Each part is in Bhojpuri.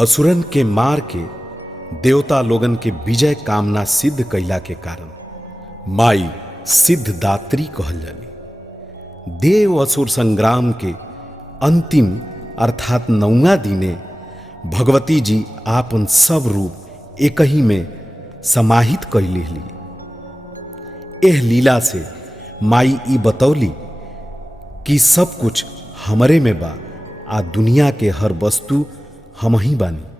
असुरन के मार के देवता लोगन के विजय कामना सिद्ध कैला के कारण माई सिद्धदात्री कहल जाली। देव असुर संग्राम के अंतिम अर्थात 9वां दिने भगवती जी आपन सब रूप एक ही में समाहित कर लेली। एह लीला से माई ई बतौली कि सब कुछ हमरे में बा आ दुनिया के हर वस्तु हम ही बानी।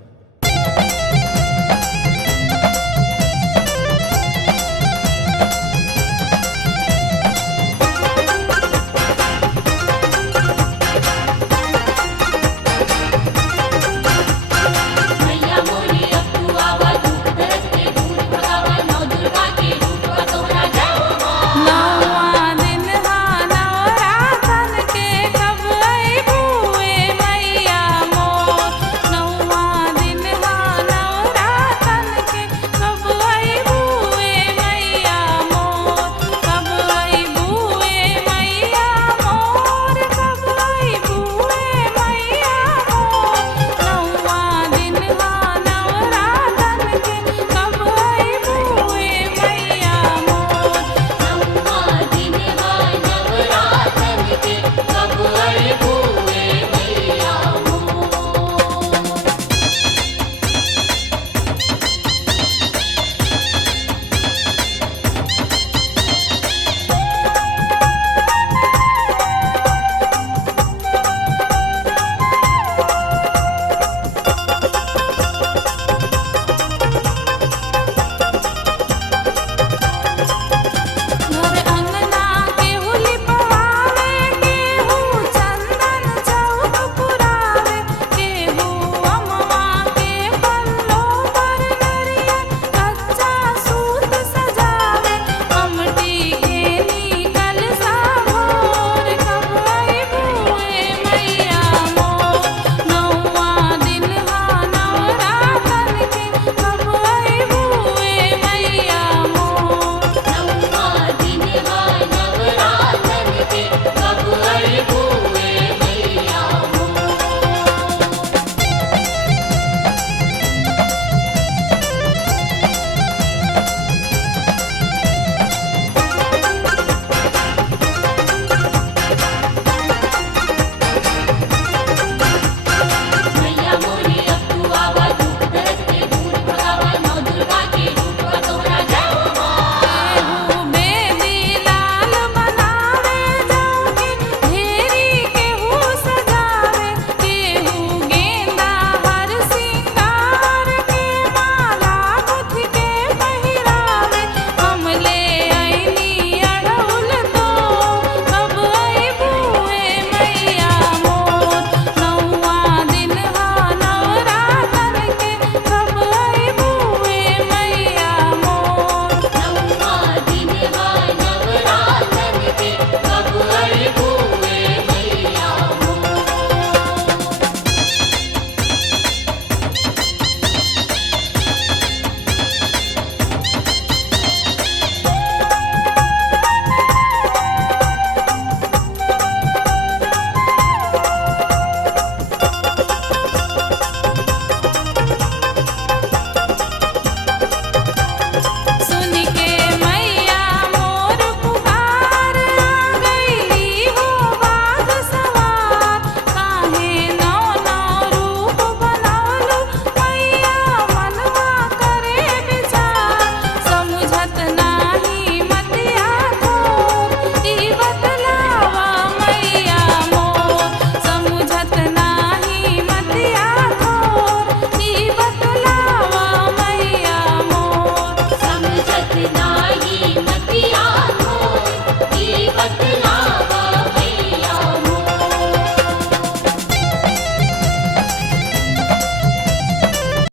नाही मतिया मोर, ई बतला